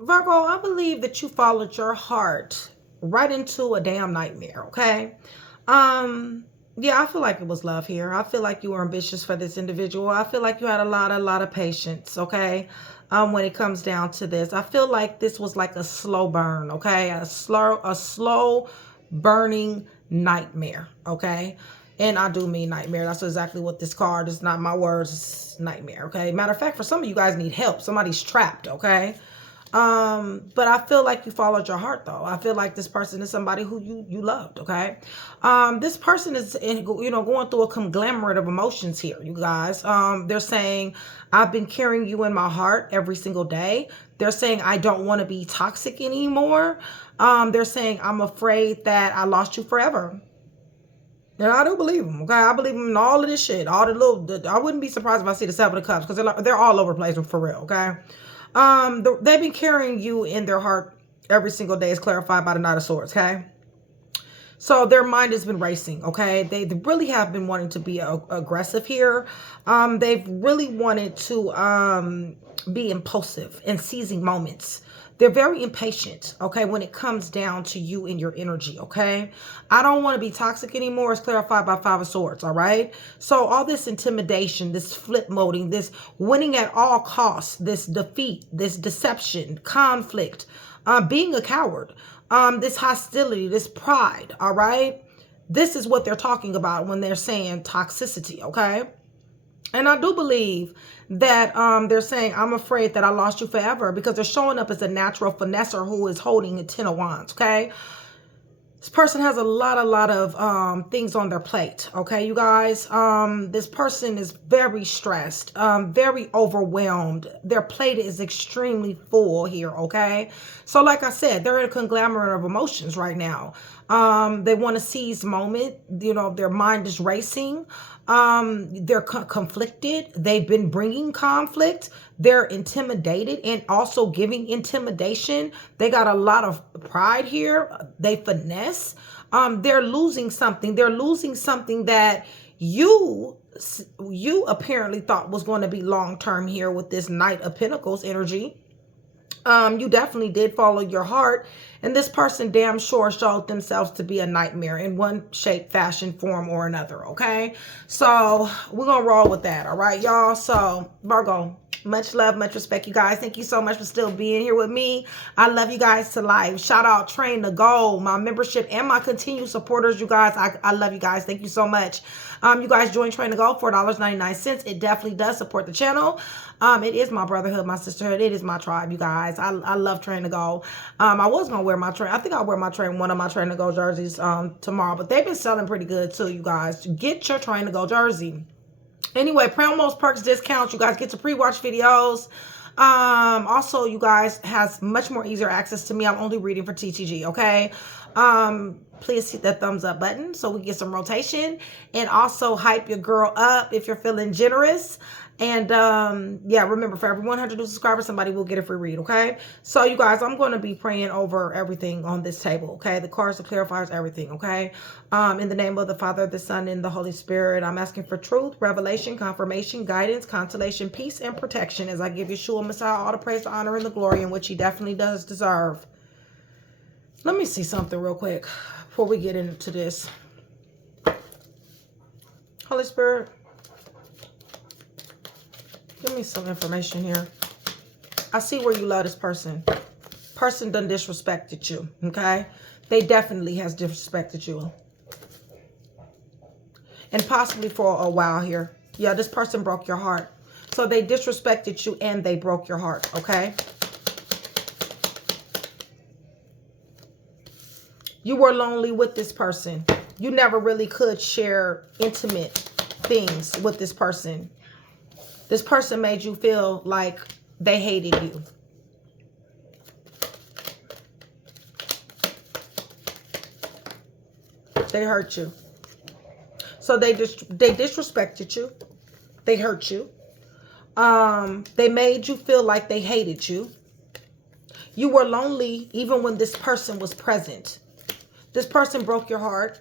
Virgo, I believe that you followed your heart right into a damn nightmare, okay? Yeah, I feel like it was love here. I feel like you were ambitious for this individual. I feel like you had a lot of patience, okay? When it comes down to this. I feel like this was like a slow burn, okay? A slow burning nightmare, okay? And I do mean nightmare. That's exactly what this card is. Not my words. It's nightmare, okay? Matter of fact, for some of you guys need help. Somebody's trapped, okay? But I feel like you followed your heart though. I feel like this person is somebody who you loved, okay? This person is, going through a conglomerate of emotions here, you guys. They're saying, I've been carrying you in my heart every single day. They're saying, I don't want to be toxic anymore. They're saying, I'm afraid that I lost you forever. And I do believe them, okay? I believe them in all of this shit. All the little, I wouldn't be surprised if I see the Seven of Cups because they're all over the place for real, okay? They've been carrying you in their heart every single day, as clarified by the Knight of Swords, okay? So their mind has been racing, okay? They really have been wanting to be aggressive here. They've really wanted to be impulsive and seizing moments. They're very impatient, okay, when it comes down to you and your energy, okay? I don't want to be toxic anymore, as clarified by Five of Swords, all right? So all this intimidation, this flip moding, this winning at all costs, this defeat, this deception, conflict, being a coward, this hostility, this pride, all right? This is what they're talking about when they're saying toxicity, okay? And I do believe that they're saying, I'm afraid that I lost you forever, because they're showing up as a natural finesser who is holding a 10 of wands, okay? This person has a lot of things on their plate, okay, you guys? This person is very stressed, very overwhelmed. Their plate is extremely full here, okay? So like I said, they're in a conglomerate of emotions right now. They want to seize the moment. You know, their mind is racing. They're conflicted. They've been bringing conflict. They're intimidated and also giving intimidation. They got a lot of pride here. They finesse. They're losing something. They're losing something that you apparently thought was going to be long-term here with this Knight of Pentacles energy. You definitely did follow your heart, and this person damn sure showed themselves to be a nightmare in one shape, fashion, form, or another, okay? So we're gonna roll with that, all right, y'all? So Virgo, much love, much respect, you guys. Thank you so much for still being here with me. I love you guys to life. Shout out Train to Go, my membership, and my continued supporters, you guys. I love you guys. Thank you so much. You guys join Train to Go, $4.99. It definitely does support the channel. It is my brotherhood, my sisterhood. It is my tribe, you guys. I love Train to Go. I was gonna wear my Train. I think I'll wear one of my Train to Go jerseys tomorrow, but they've been selling pretty good too, you guys. Get your Train to Go jersey. Anyway, promos, perks, discounts. You guys get to pre-watch videos. Also, you guys has much more easier access to me. I'm only reading for TTG, okay? Please hit that thumbs up button so we get some rotation, and also hype your girl up if you're feeling generous. And yeah, remember, for every 100 new subscribers, somebody will get a free read, okay? So you guys, I'm going to be praying over everything on this table, okay? The cards, the clarifiers, everything, okay? In the name of the Father, the Son, and the Holy Spirit, I'm asking for truth, revelation, confirmation, guidance, consolation, peace, and protection as I give Yeshua Messiah all the praise, the honor, and the glory in which he definitely does deserve. Let me see something real quick before we get into this. Holy Spirit, give me some information here. I see where you love this person. Person done disrespected you, okay? They definitely has disrespected you. And possibly for a while here. Yeah, this person broke your heart. So they disrespected you and they broke your heart, okay? You were lonely with this person. You never really could share intimate things with this person. This person made you feel like they hated you. They hurt you. So they disrespected you. They hurt you. They made you feel like they hated you. You were lonely even when this person was present. This person broke your heart.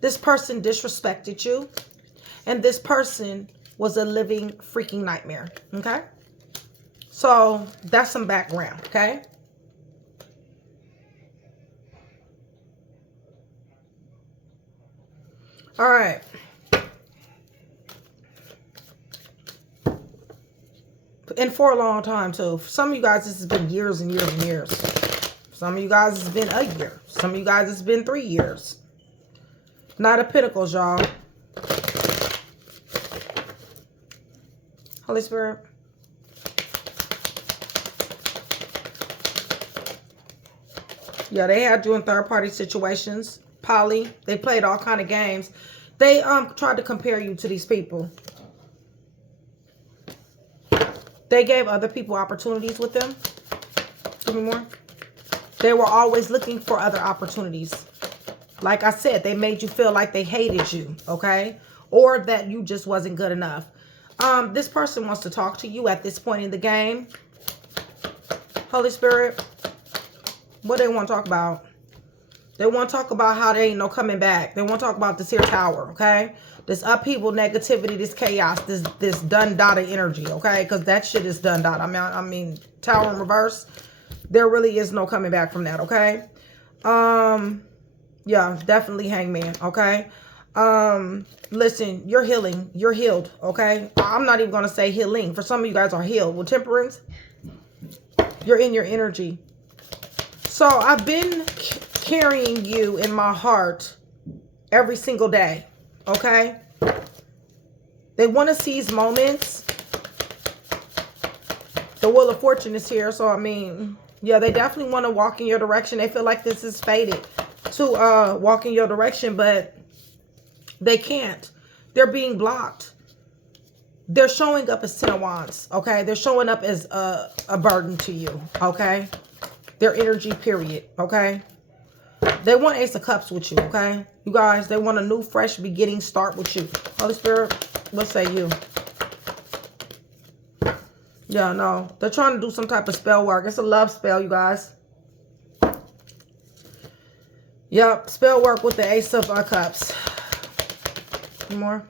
This person disrespected you. And this person was a living freaking nightmare. Okay? So that's some background, okay? All right. And for a long time, too. For some of you guys, this has been years and years and years. For some of you guys, it's been a year. Some of you guys, it's been 3 years. Knight of Pentacles, y'all. Holy Spirit. Yeah, they had you in third-party situations. Poly. They played all kind of games. They tried to compare you to these people. They gave other people opportunities with them. Give me more. They were always looking for other opportunities. Like I said, they made you feel like they hated you, okay? Or that you just wasn't good enough. This person wants to talk to you at this point in the game. Holy Spirit. What they want to talk about? They want to talk about how there ain't no coming back. They want to talk about this here tower, okay? This upheaval, negativity, this chaos, this done-data energy, okay? Because that shit is done-data. I mean, tower in reverse. There really is no coming back from that, okay? Yeah, definitely hangman, okay? Listen, you're healing. You're healed, okay? I'm not even going to say healing. For some of you guys are healed. With temperance, you're in your energy. So I've been carrying you in my heart every single day, okay? They want to seize moments. The Wheel of Fortune is here, so I mean, yeah, they definitely want to walk in your direction. They feel like this is fated to walk in your direction, but they can't. They're being blocked. They're showing up as Ten of Wands, okay? They're showing up as a burden to you, okay? Their energy, period, okay? They want Ace of Cups with you, okay? You guys, they want a new, fresh beginning start with you. Holy Spirit, what say you? Yeah, no. They're trying to do some type of spell work. It's a love spell, you guys. Yep, spell work with the Ace of Cups. Any more?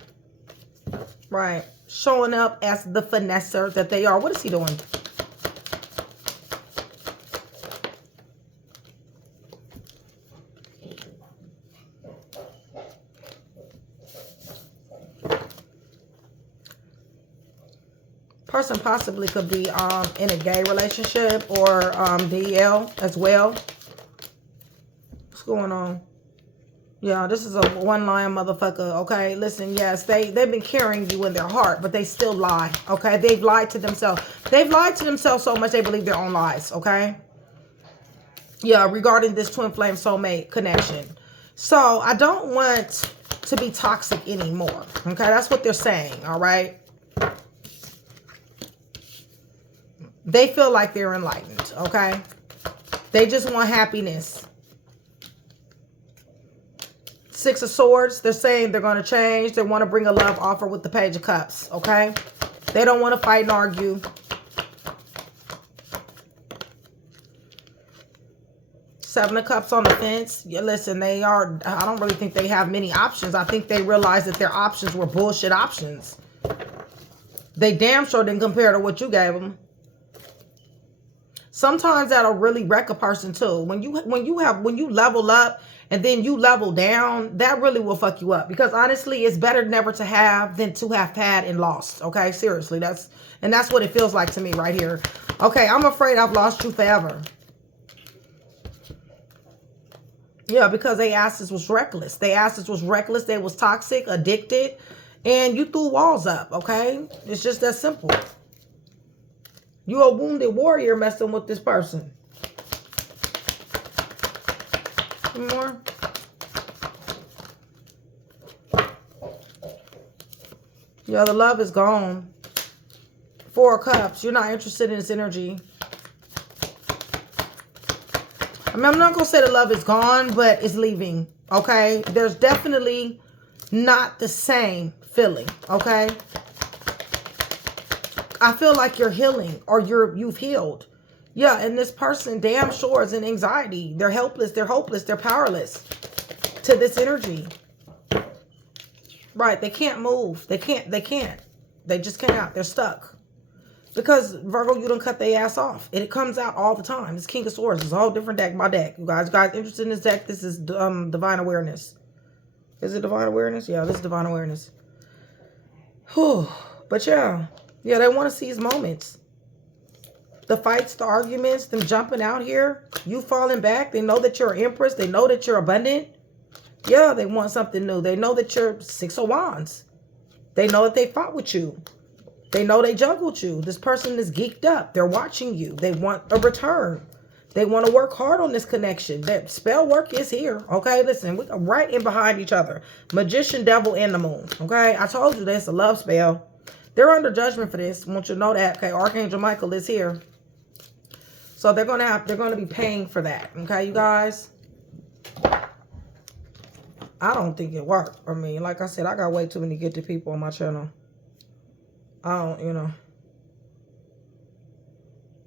Right. Showing up as the finesser that they are. What is he doing? Person possibly could be in a gay relationship or DL as well. What's going on? Yeah, this is a one-line motherfucker, okay? Listen, yes, they've been carrying you in their heart, but they still lie, okay? They've lied to themselves. They've lied to themselves so much they believe their own lies, okay? Yeah, regarding this twin flame soulmate connection. So, I don't want to be toxic anymore, okay? That's what they're saying, all right? They feel like they're enlightened, okay? They just want happiness. Six of Swords, they're saying they're going to change. They want to bring a love offer with the Page of Cups, okay? They don't want to fight and argue. Seven of Cups on the fence. Yeah, listen, I don't really think they have many options. I think they realized that their options were bullshit options. They damn sure didn't compare to what you gave them. Sometimes that'll really wreck a person too. When you level up and then you level down, that really will fuck you up. Because honestly, it's better never to have than to have had and lost. Okay, seriously, that's what it feels like to me right here. Okay, I'm afraid I've lost you forever. Yeah, because their asses was reckless. Their asses was reckless. They was toxic, addicted, and you threw walls up. Okay, it's just that simple. You're a wounded warrior messing with this person. Some more. Yeah, the love is gone. Four of Cups. You're not interested in this energy. I mean, I'm not going to say the love is gone, but it's leaving. Okay? There's definitely not the same feeling. Okay? I feel like you're healing or you've healed. Yeah, and this person damn sure is in anxiety. They're helpless, they're hopeless, they're powerless to this energy. Right, they can't move. They can't. They just can't. They're stuck. Because, Virgo, you done cut their ass off. And it comes out all the time. It's King of Swords. It's a whole different deck by deck. You guys interested in this deck? This is Divine Awareness. Is it Divine Awareness? Yeah, this is Divine Awareness. Whew. But yeah. Yeah, they want to seize moments. The fights, the arguments, them jumping out here. You falling back. They know that you're an Empress. They know that you're abundant. Yeah, they want something new. They know that you're Six of Wands. They know that they fought with you. They know they juggled you. This person is geeked up. They're watching you. They want a return. They want to work hard on this connection. That spell work is here. Okay, listen, we're right in behind each other. Magician, devil, and the moon. Okay, I told you this, a love spell. They're under judgment for this. I want you to know that. Okay, Archangel Michael is here. So they're gonna be paying for that. Okay, you guys. I don't think it worked. I mean, like I said, I got way too many gifted people on my channel. I don't, you know.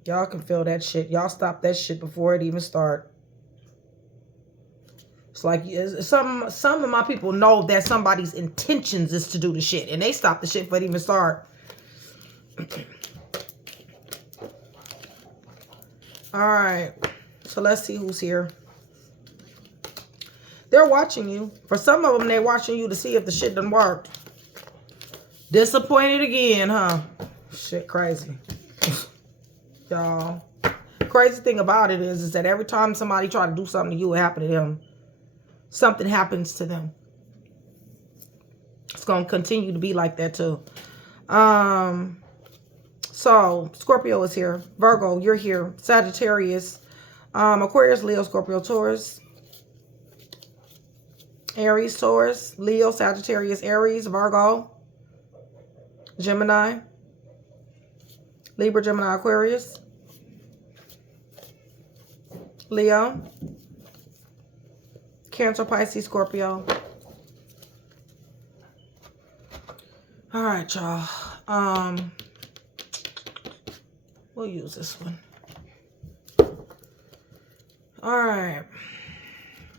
Y'all can feel that shit. Y'all stop that shit before it even start. It's like some of my people know that somebody's intentions is to do the shit, and they stop the shit before it even start. All right. So let's see who's here. They're watching you. For some of them, they're watching you to see if the shit done worked. Disappointed again, huh? Shit crazy. Y'all. Crazy thing about it is that every time somebody try to do something to you, it happen to them. Something happens to them. It's going to continue to be like that too. So, Scorpio is here. Virgo, you're here. Sagittarius. Aquarius, Leo, Scorpio, Taurus. Aries, Taurus. Leo, Sagittarius, Aries, Virgo. Gemini. Libra, Gemini, Aquarius. Leo. Cancer, Pisces, Scorpio. All right, y'all. We'll use this one. All right.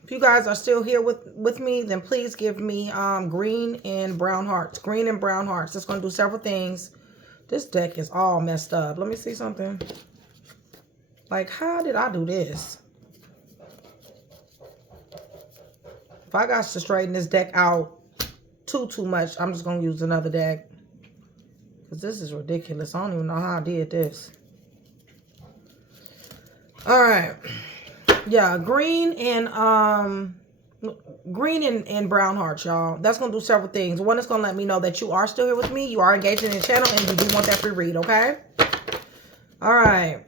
If you guys are still here with me, then please give me green and brown hearts. Green and brown hearts. It's going to do several things. This deck is all messed up. Let me see something. Like, how did I do this? If I got to straighten this deck out too much, I'm just going to use another deck. Because this is ridiculous. I don't even know how I did this. All right. Yeah, green and brown hearts, y'all. That's going to do several things. One, is going to let me know that you are still here with me. You are engaged in the channel and you do want that free read, okay? All right.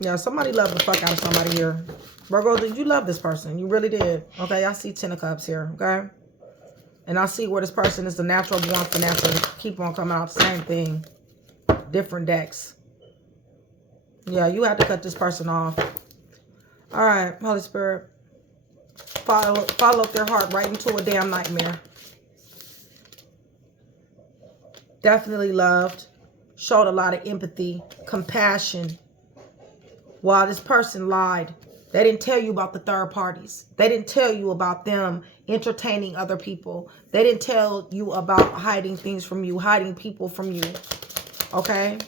Yeah, somebody loved the fuck out of somebody here. Virgo, did you love this person? You really did. Okay, I see 10 of Cups here, okay? And I see where this person is the natural born for natural. Keep on coming out. Same thing. Different decks. Yeah, you have to cut this person off. All right, Holy Spirit. Follow their heart right into a damn nightmare. Definitely loved. Showed a lot of empathy, compassion. While this person lied. They didn't tell you about the third parties. They didn't tell you about them entertaining other people. They didn't tell you about hiding things from you, hiding people from you. Okay?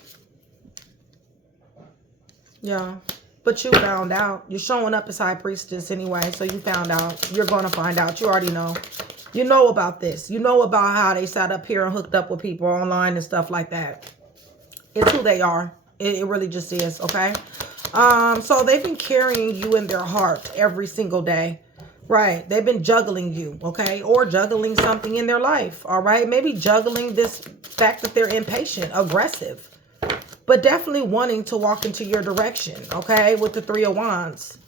Yeah. But you found out. You're showing up as High Priestess anyway, so you found out. You're going to find out. You already know. You know about this. You know about how they sat up here and hooked up with people online and stuff like that. It's who they are. It really just is, okay? So they've been carrying you in their heart every single day. Right. They've been juggling you, okay? Or juggling something in their life, all right? Maybe juggling this fact that they're impatient, aggressive. But definitely wanting to walk into your direction, okay? With the Three of Wands.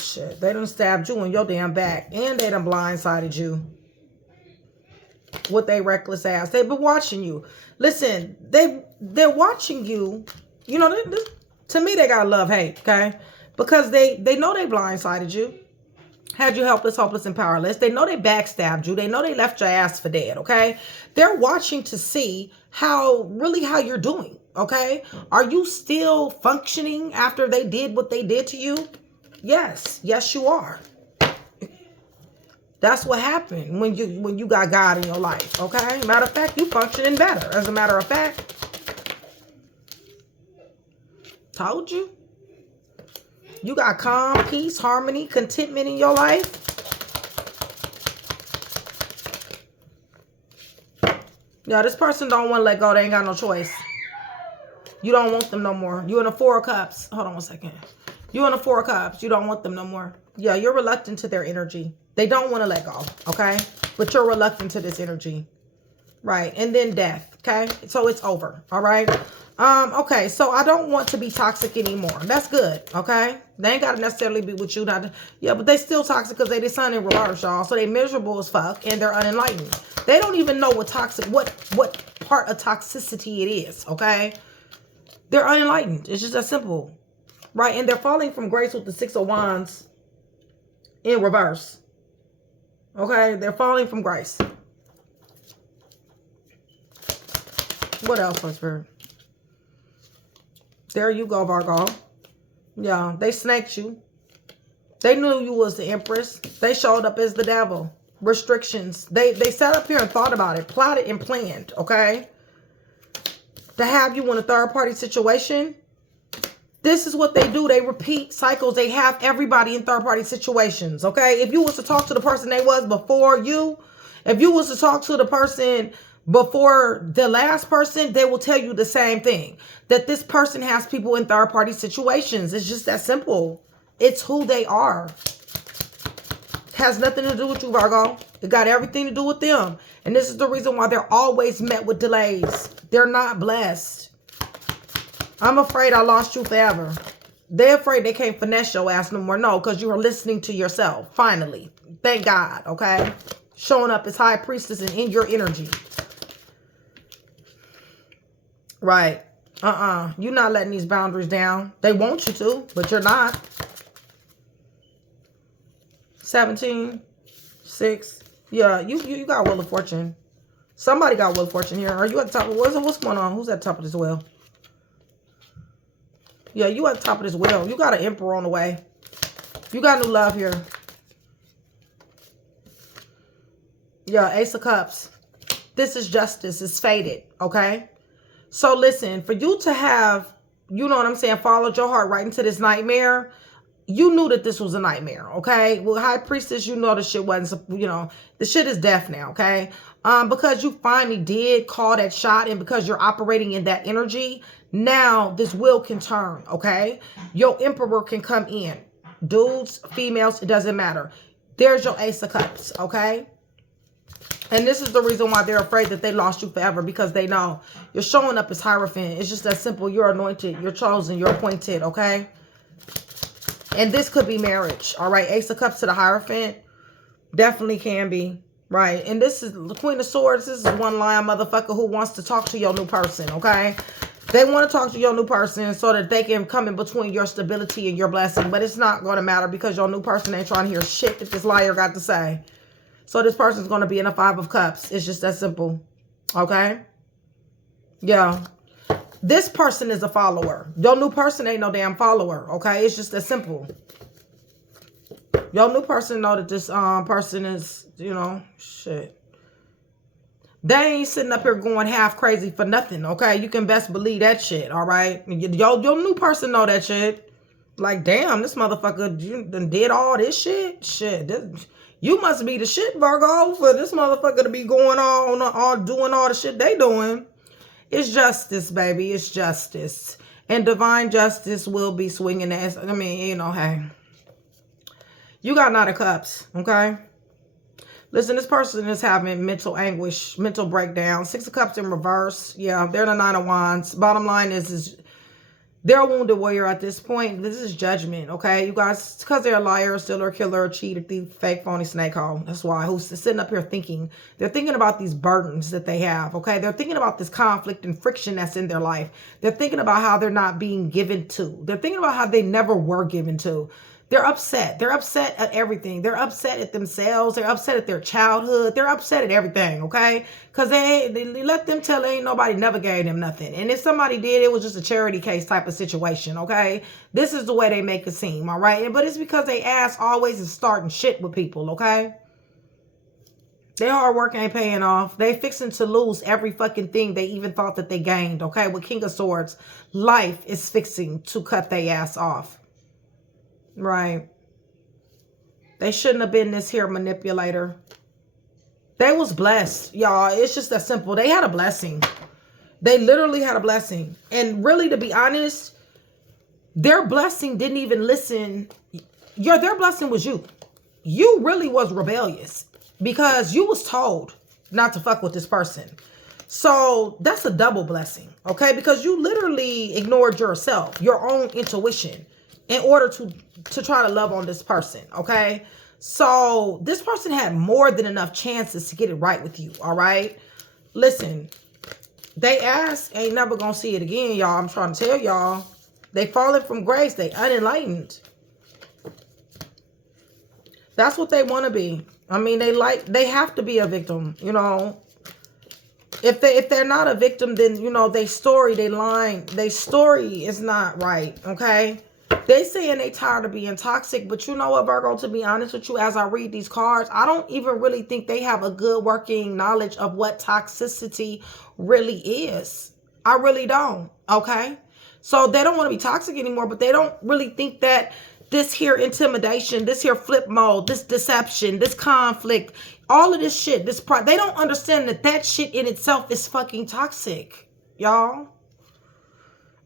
Shit, they done stabbed you in your damn back. And they done blindsided you. With their reckless ass. They've been watching you. Listen, they're watching you. You know, to me, they got love-hate, okay? Because they know they blindsided you. Had you helpless, hopeless, and powerless. They know they backstabbed you. They know they left your ass for dead, okay? They're watching to see how you're doing, okay? Are you still functioning after they did what they did to you? Yes. Yes, you are. That's what happened when you got God in your life, okay? Matter of fact, you functioning better. As a matter of fact, told you. You got calm, peace, harmony, contentment in your life. Yeah, this person don't want to let go. They ain't got no choice. You don't want them no more. You in the Four of Cups. Hold on one second. You in the Four of Cups. You don't want them no more. Yeah, you're reluctant to their energy. They don't want to let go, okay? But you're reluctant to this energy. Right, and then death, okay? So it's over, all right? Okay, so I don't want to be toxic anymore. That's good, okay? They ain't got to necessarily be with you. Yeah, but they still toxic because they the sun in reverse, y'all. So they miserable as fuck, and they're unenlightened. They don't even know what toxic, what part of toxicity it is, okay? They're unenlightened. It's just that simple, right? And they're falling from grace with the Six of Wands in reverse, okay? They're falling from grace. What else, Spirit? There you go, Virgo. Yeah, they snaked you. They knew you was the Empress. They showed up as the devil. Restrictions. They sat up here and thought about it, plotted and planned, okay? To have you in a third-party situation. This is what they do. They repeat cycles. They have everybody in third-party situations, okay? If you was to talk to the person they was before you, if you was to talk to the person before the last person, they will tell you the same thing. That this person has people in third-party situations. It's just that simple. It's who they are. It has nothing to do with you, Virgo. It got everything to do with them. And this is the reason why they're always met with delays. They're not blessed. I'm afraid I lost you forever. They're afraid they can't finesse your ass no more. No, because you are listening to yourself. Finally. Thank God, okay? Showing up as high priestess and in your energy. Right. You're not letting these boundaries down. They want you to, but you're not. 17, 6. Yeah, you got Wheel of Fortune. Somebody got Wheel of Fortune here. Are you at the top of what's going on? Who's at the top of this wheel? Yeah, you at the top of this wheel. You got an Emperor on the way. You got new love here. Yeah, Ace of Cups. This is justice. It's fated, okay? So listen, for you to have, you know what I'm saying, followed your heart right into this nightmare, you knew that this was a nightmare, okay? Well, High Priestess, you know the shit wasn't, you know, the shit is death now, okay? Because you finally did call that shot and because you're operating in that energy, now this wheel can turn, okay? Your Emperor can come in. Dudes, females, it doesn't matter. There's your Ace of Cups, okay? And this is the reason why they're afraid that they lost you forever, because they know you're showing up as Hierophant. It's just that simple. You're anointed. You're chosen. You're appointed, okay? And this could be marriage, all right? Ace of Cups to the Hierophant definitely can be, right? And this is the Queen of Swords. This is one lying motherfucker who wants to talk to your new person, okay? They want to talk to your new person so that they can come in between your stability and your blessing. But it's not going to matter because your new person ain't trying to hear shit that this liar got to say. So this person's going to be in a 5 of Cups. It's just that simple. Okay? Yeah. This person is a follower. Your new person ain't no damn follower. Okay? It's just that simple. Your new person know that this person is, you know, shit. They ain't sitting up here going half crazy for nothing. Okay? You can best believe that shit. All right? Your new person know that shit. Like, damn, this motherfucker, you done did all this shit? Shit, you must be the shit, Virgo, for this motherfucker to be going on doing all the shit they doing. It's justice, baby. It's justice. And divine justice will be swinging ass. I mean, you know, hey. You got Knight of Cups, okay? Listen, this person is having mental anguish, mental breakdown. 6 of Cups in reverse. Yeah, they're the 9 of Wands. Bottom line is they're a wounded warrior at this point. This is judgment, okay? You guys, because they're a liar, stealer, killer, cheater, thief, fake, phony, snake hole. That's why. Who's sitting up here thinking? They're thinking about these burdens that they have, okay? They're thinking about this conflict and friction that's in their life. They're thinking about how they're not being given to. They're thinking about how they never were given to. They're upset. They're upset at everything. They're upset at themselves. They're upset at their childhood. They're upset at everything, okay? Because they let them tell ain't nobody never gave them nothing. And if somebody did, it was just a charity case type of situation, okay? This is the way they make it seem, all right? But it's because they ass always is starting shit with people, okay? Their hard work ain't paying off. They fixing to lose every fucking thing they even thought that they gained, okay? With King of Swords, life is fixing to cut their ass off. Right. They shouldn't have been this here manipulator. They was blessed, y'all. It's just that simple. They had a blessing. They literally had a blessing. And really, to be honest, their blessing didn't even listen. Their blessing was you. You really was rebellious because you was told not to fuck with this person. So that's a double blessing, okay? Because you literally ignored yourself, your own intuition, in order to try to love on this person, okay? So this person had more than enough chances to get it right with you, all right? Listen, they ass ain't never gonna see it again, y'all. I'm trying to tell y'all. They fallen from grace. They unenlightened. That's what they want to be. I mean, they have to be a victim, you know. If they're not a victim, then, you know, they story is not right, okay? They saying they tired of being toxic, but you know what, Virgo, to be honest with you, as I read these cards, I don't even really think they have a good working knowledge of what toxicity really is. I really don't, okay? So they don't want to be toxic anymore, but they don't really think that this here intimidation, this here flip mode, this deception, this conflict, all of this shit, they don't understand that shit in itself is fucking toxic, y'all.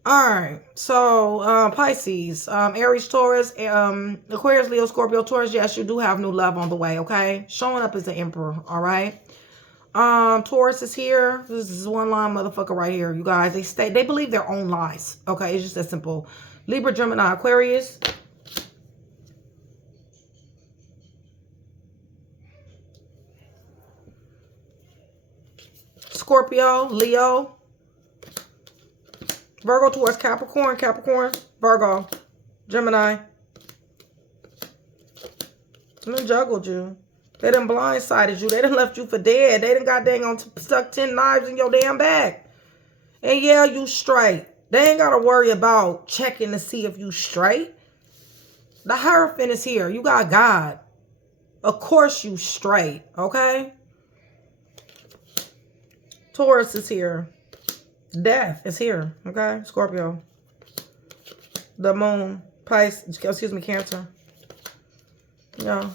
All right, so Pisces, Aries, Taurus, Aquarius, Leo, Scorpio, Taurus. Yes, you do have new love on the way, okay? Showing up as the Emperor, all right? Taurus is here. This is one line motherfucker right here, you guys. They believe their own lies, okay? It's just that simple. Libra, Gemini, Aquarius. Scorpio, Leo, Virgo, Taurus, Capricorn, Virgo, Gemini. They done juggled you. They done blindsided you. They done left you for dead. They done got dang on stuck 10 knives in your damn back. And yeah, you straight. They ain't got to worry about checking to see if you straight. The Hierophant is here. You got God. Of course you straight, okay? Taurus is here. Death is here, okay? Scorpio. The Moon. Pisces, excuse me, Cancer. Yeah.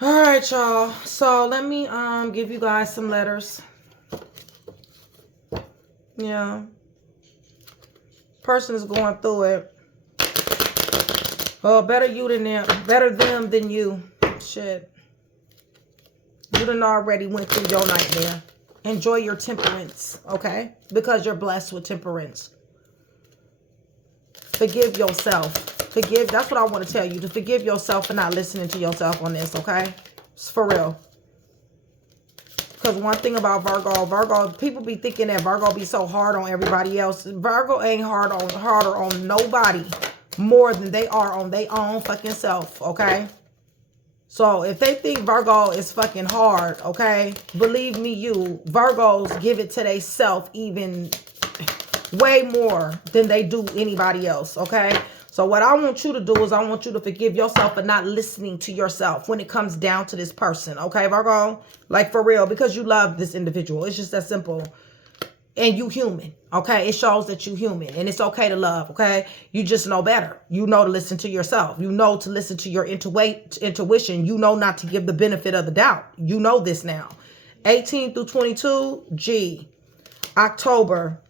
All right, y'all. So let me give you guys some letters. Yeah. Person is going through it. Oh, better you than them. Better them than you. Shit. You done already went through your nightmare. Enjoy your temperance, okay? Because you're blessed with temperance. Forgive yourself. That's what I want to tell you. To forgive yourself for not listening to yourself on this, okay? It's for real. Because one thing about Virgo, people be thinking that Virgo be so hard on everybody else. Virgo ain't harder on nobody more than they are on their own fucking self, okay? So if they think Virgo is fucking hard, okay, believe me, Virgos give it to they self even way more than they do anybody else, okay? So what I want you to do is I want you to forgive yourself for not listening to yourself when it comes down to this person, okay, Virgo? Like, for real, because you love this individual. It's just that simple. And you human, okay? It shows that you human. And it's okay to love, okay? You just know better. You know to listen to yourself. You know to listen to your intuition. You know not to give the benefit of the doubt. You know this now. 18 through 22, G. October,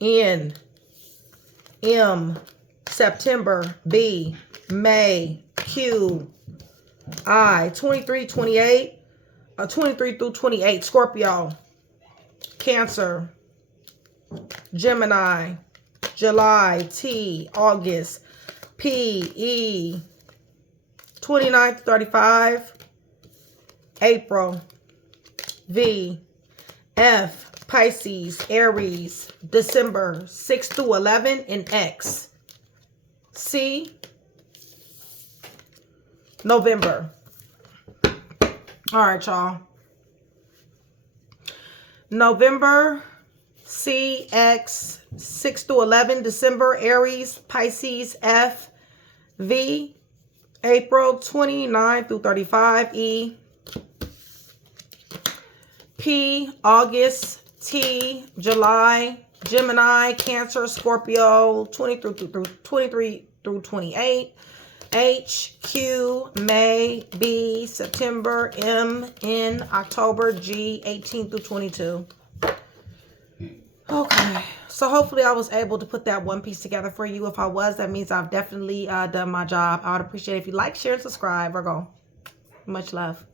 N. M. September, B. May, Q. I. 23 through 28, Scorpio. Cancer, Gemini, July, T, August, P, E, 29 to 35, April, V, F, Pisces, Aries, December, 6 through 11, and X, C, November. All right, y'all. November, C, X, 6 through 11, December, Aries, Pisces, F, V, April 29 through 35, E. P, August, T, July, Gemini, Cancer, Scorpio, 23 through 28. H, Q, May, B, September, M, N, October, G, 18 through 22. Okay, so hopefully I was able to put that one piece together for you. If I was, that means I've definitely done my job. I would appreciate it if you like, share, and subscribe. Virgo, much love.